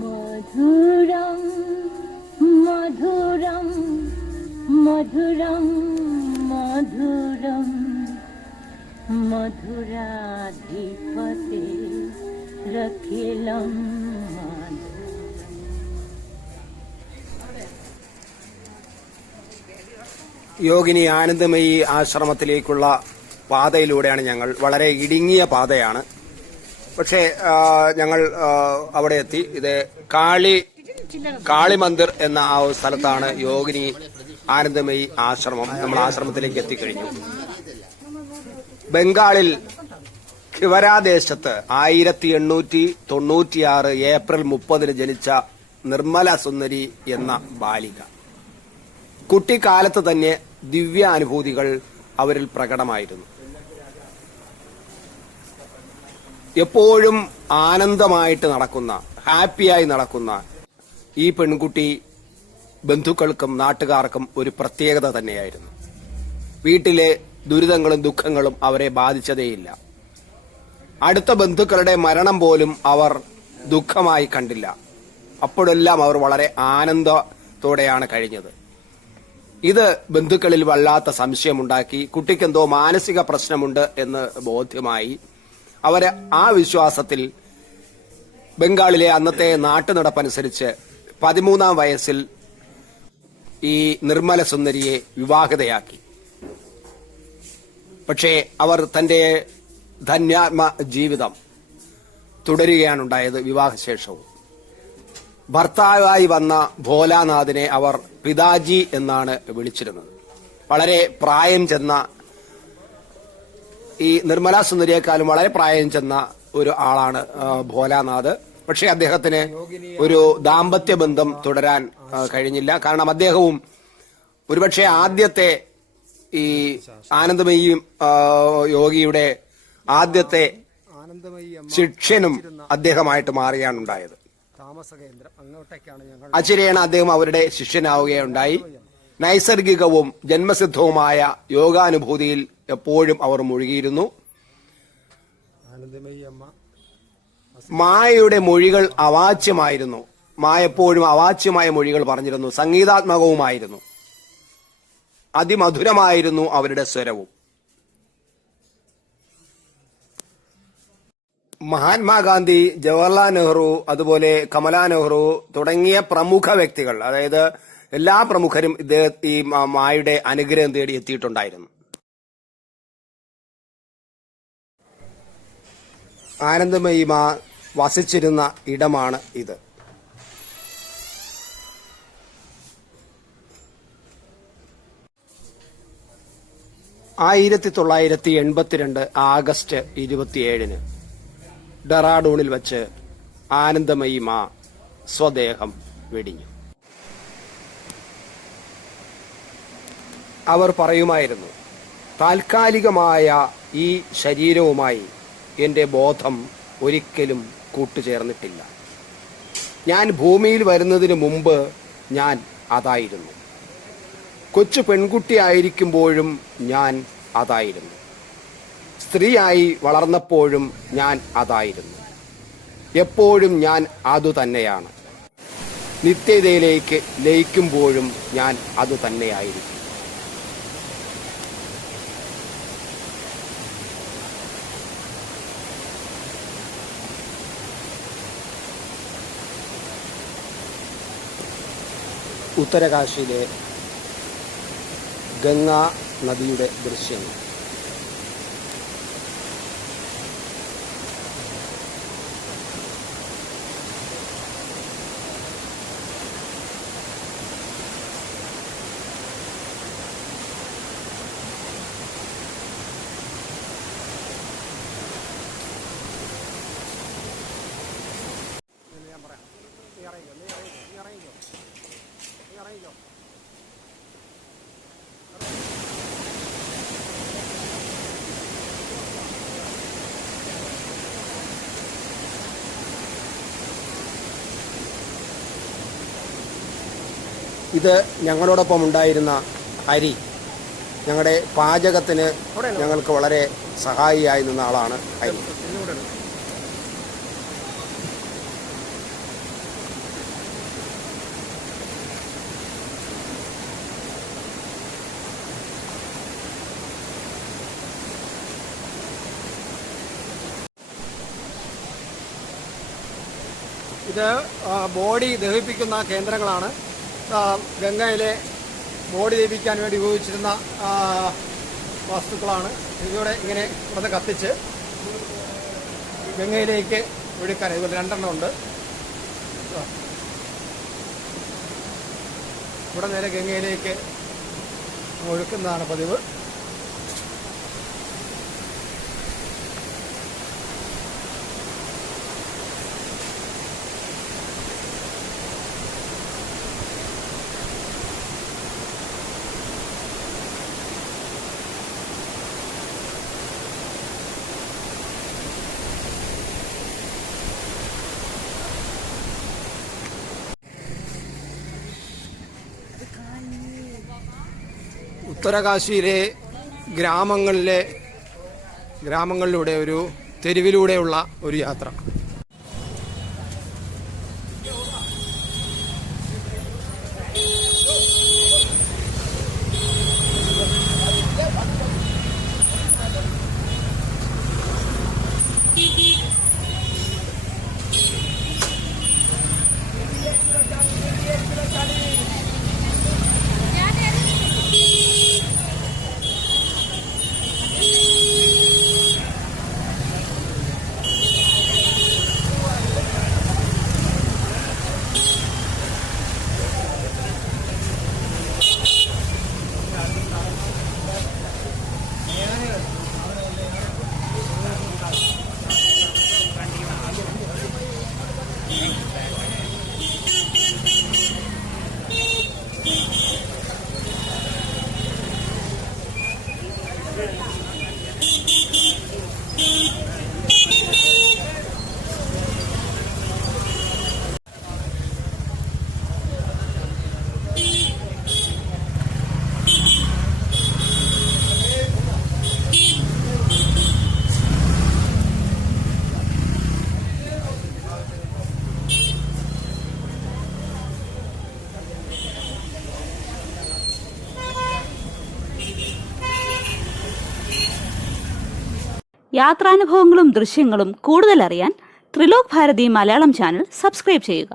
മധുരം മധുരം മധുരം മധുരം മധുരാധിപതി രഖിലം. യോഗിനി ആനന്ദമയി ആശ്രമത്തിലേക്കുള്ള പാതയിലൂടെയാണ് ഞങ്ങൾ. വളരെ ഇടുങ്ങിയ പാതയാണ്, പക്ഷേ ഞങ്ങൾ അവിടെ എത്തി. ഇത് കാളി മന്ദിർ എന്ന ആ സ്ഥലത്താണ് യോഗിനി ആനന്ദമയി ആശ്രമം. നമ്മൾ ആശ്രമത്തിലേക്ക് എത്തിക്കഴിഞ്ഞു. ബംഗാളിൽ ഖിവരാദേശത്ത് 1896 ഏപ്രിൽ 30 ജനിച്ച നിർമ്മല സുന്ദരി എന്ന ബാലിക. കുട്ടിക്കാലത്ത് തന്നെ ദിവ്യാനുഭൂതികൾ അവരിൽ പ്രകടമായിരുന്നു. എപ്പോഴും ആനന്ദമായിട്ട് നടക്കുന്ന, ഹാപ്പിയായി നടക്കുന്ന ഈ പെൺകുട്ടി ബന്ധുക്കൾക്കും നാട്ടുകാർക്കും ഒരു പ്രത്യേകത തന്നെയായിരുന്നു. വീട്ടിലെ ദുരിതങ്ങളും ദുഃഖങ്ങളും അവരെ ബാധിച്ചതേയില്ല. അടുത്ത ബന്ധുക്കളുടെ മരണം പോലും അവർ ദുഃഖമായി കണ്ടില്ല. അപ്പോഴെല്ലാം അവർ വളരെ ആനന്ദത്തോടെയാണ് കഴിഞ്ഞത്. ഇത് ബന്ധുക്കളിൽ വല്ലാത്ത സംശയമുണ്ടാക്കി. കുട്ടിക്കെന്തോ മാനസിക പ്രശ്നമുണ്ട് എന്ന് ബോധ്യമായി. അവര് ആ വിശ്വാസത്തിൽ ബംഗാളിലെ അന്നത്തെ നാട്ടുനടപ്പനുസരിച്ച് 13-ാം വയസ്സിൽ ഈ നിർമ്മല സുന്ദരിയെ വിവാഹിതയാക്കി. പക്ഷേ അവർ തന്റെ ധന്യാത്മ ജീവിതം തുടരുകയാണുണ്ടായത്. വിവാഹശേഷവും ഭർത്താവായി വന്ന ഭോലാനാഥിനെ അവർ പിതാജി എന്നാണ് വിളിച്ചിരുന്നത്. വളരെ പ്രായം ചെന്ന, ഈ നിർമ്മല സുന്ദരിയെക്കാളും വളരെ പ്രായം ചെന്ന ഒരു ആളാണ് ഭോലാനാഥ്. പക്ഷേ അദ്ദേഹത്തിന് ഒരു ദാമ്പത്യ ബന്ധം തുടരാൻ കഴിഞ്ഞില്ല. കാരണം അദ്ദേഹവും ഒരുപക്ഷെ ആദ്യത്തെ ഈ ആനന്ദമയി യോഗിയുടെ ആദ്യത്തെ ശിഷ്യനും അദ്ദേഹമായിട്ട് മാറുകയാണ് ഉണ്ടായത്. അച്ചിരേണ അദ്ദേഹം അവരുടെ ശിഷ്യനാവുകയുണ്ടായി. നൈസർഗികവും ജന്മസിദ്ധവുമായ യോഗാനുഭൂതിയിൽ എപ്പോഴും അവർ മുഴുകിയിരുന്നു. മായയുടെ മൊഴികൾ അവാച്യമായിരുന്നു. മായ എപ്പോഴും അവാച്യമായ മൊഴികൾ പറഞ്ഞിരുന്നു. സംഗീതാത്മകവുമായിരുന്നു. അതിമധുരമായിരുന്നു അവരുടെ സ്വരവും. മഹാത്മാഗാന്ധി, ജവഹർലാൽ നെഹ്റു, അതുപോലെ കമലാ നെഹ്റു തുടങ്ങിയ പ്രമുഖ വ്യക്തികൾ, അതായത് എല്ലാ പ്രമുഖരും ഈ മായയുടെ അനുഗ്രഹം തേടി എത്തിയിട്ടുണ്ടായിരുന്നു. ആനന്ദമയി മാ വസിച്ചിരുന്ന ഇടമാണ് ഇത്. ആഗസ്റ്റ് 27 ഡെറാഡൂണിൽ വച്ച് ആനന്ദമയി മാ സ്വദേഹം വെടിഞ്ഞു. അവർ പറയുമായിരുന്നു, താൽക്കാലികമായ ഈ ശരീരവുമായി എന്റെ ബോധം ഒരിക്കലും കൂട്ടുചേർന്നിട്ടില്ല. ഞാൻ ഭൂമിയിൽ വരുന്നതിന് മുമ്പ് ഞാൻ അതായിരുന്നു. കൊച്ചു പെൺകുട്ടിയായിരിക്കുമ്പോഴും ഞാൻ അതായിരുന്നു. സ്ത്രീയായി വളർന്നപ്പോഴും ഞാൻ അതായിരുന്നു. എപ്പോഴും ഞാൻ അതുതന്നെയാണ്. നിത്യതയിലേക്ക് ലയിക്കുമ്പോഴും ഞാൻ അതുതന്നെയായിരിക്കും. ഉത്തരകാശിയിലെ ഗംഗാ നദിയുടെ ദൃശ്യങ്ങൾ. ഇത് ഞങ്ങളോടൊപ്പം ഉണ്ടായിരുന്ന ഹരി. ഞങ്ങളുടെ പാചകത്തിന് ഞങ്ങൾക്ക് വളരെ സഹായിയായി നിന്ന ആളാണ് ഹരി. ഇത് ബോഡി ദഹിപ്പിക്കുന്ന കേന്ദ്രങ്ങളാണ്. ഗംഗയിലെ ബോഡി ദഹിപ്പിക്കാൻ വേണ്ടി ഉപയോഗിച്ചിരുന്ന വസ്തുക്കളാണ്. ഇതിലൂടെ ഇങ്ങനെ ഇവിടെ കത്തിച്ച് ഗംഗയിലേക്ക് ഒഴുക്കാൻ ഇതുപോലെ 2 ഉണ്ട്. ഇവിടെ നേരെ ഗംഗയിലേക്ക് ഒഴുക്കുന്നതാണ് പതിവ്. ഉത്തരകാശിയിലെ ഗ്രാമങ്ങളിലൂടെ ഒരു തെരുവിലൂടെയുള്ള ഒരു യാത്ര. യാത്രാനുഭവങ്ങളും ദൃശ്യങ്ങളും കൂടുതൽ അറിയാൻ ത്രിലോക് ഭാരതി മലയാളം ചാനൽ സബ്സ്ക്രൈബ് ചെയ്യുക.